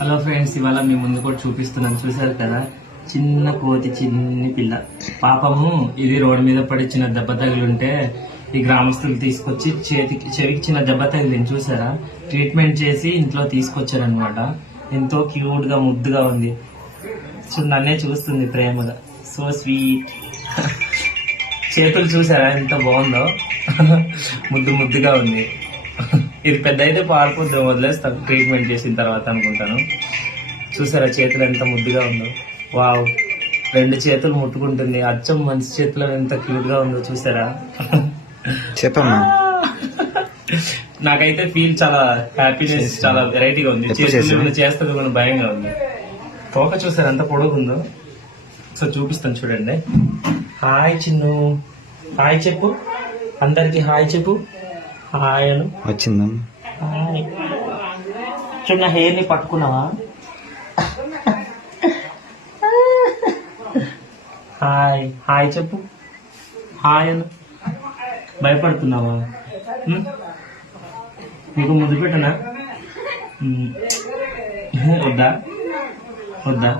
Hello friends, ఇవాళ మీ ముందు కూడా చూపిస్తున్నాను. చూసారు కదా, చిన్న కోతి, చిన్ని పిల్ల పాపము. ఇది రోడ్డు మీద పడి చిన్న దెబ్బ తగిలింటే ఈ గ్రామస్తులు తీసుకొచ్చి చెవికి చిన్న దెబ్బ తగిలింది. చూసారా, ట్రీట్మెంట్ చేసి ఇంట్లో తీసుకొచ్చారనమాట. ఎంతో క్యూట్ గా ముద్దుగా ఉంది. నన్నే చూస్తుంది ప్రేమగా. So sweet. చేతులు చూసారా ఎంత బాగుందో, ముద్దు ముద్దుగా ఉంది. ఇది పెద్ద అయితే పారిపోద్దాం, వదిలేస్తాం ట్రీట్మెంట్ చేసిన తర్వాత అనుకుంటాను. చూసారా చేతులు ఎంత ముద్దుగా ఉందో. వావ్, 2 చేతులు ముట్టుకుంటుంది. అచ్చం మనిషి చేతిలో ఎంత క్యూట్ గా ఉందో చూసారా. చెప్పమ్మా. నాకైతే ఫీల్ చాలా హ్యాపీనెస్, చాలా వెరైటీగా ఉంది. చేతులు చేస్తుంది మన భయంగా ఉంది. తోక చూసారా ఎంత పొడుగుందో. సో చూపిస్తాను చూడండి. హాయ్ చిన్ను, హాయ్ చెప్పు అందరికి. హాయ్ చెప్పు. హాయ్ అను. వచ్చిందా? హాయ్. చిన్న హెయిర్ ని పట్టుకున్నావా? హాయ్ హాయ్ చెప్పు. హాయ్ అను. భయపడుతున్నావా? నీకు ముద్దు పెట్టనా? వద్దా వద్దా?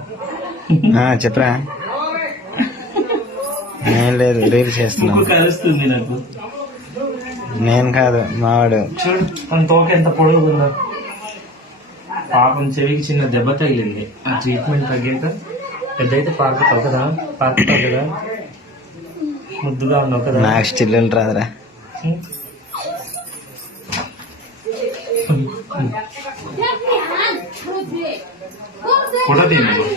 చెప్పరా. నేను లేదు, రీల్ చేస్తున్నా. కలుస్తుంది నాకు. నేను కాదు, మావాడు. చూడు మన తోక ఎంత పొడుగుందో. పాపం చెవికి చిన్న దెబ్బ తగిలింది. ఆ ట్రీట్మెంట్ తగ్గాక పెద్ద అయితే పాకుతావు కదా, పాకుతావు కదా. ముద్దుగా ఉన్నావు కదా. నాకు స్టిల్ రాదురా. ఫోటో తీయండి.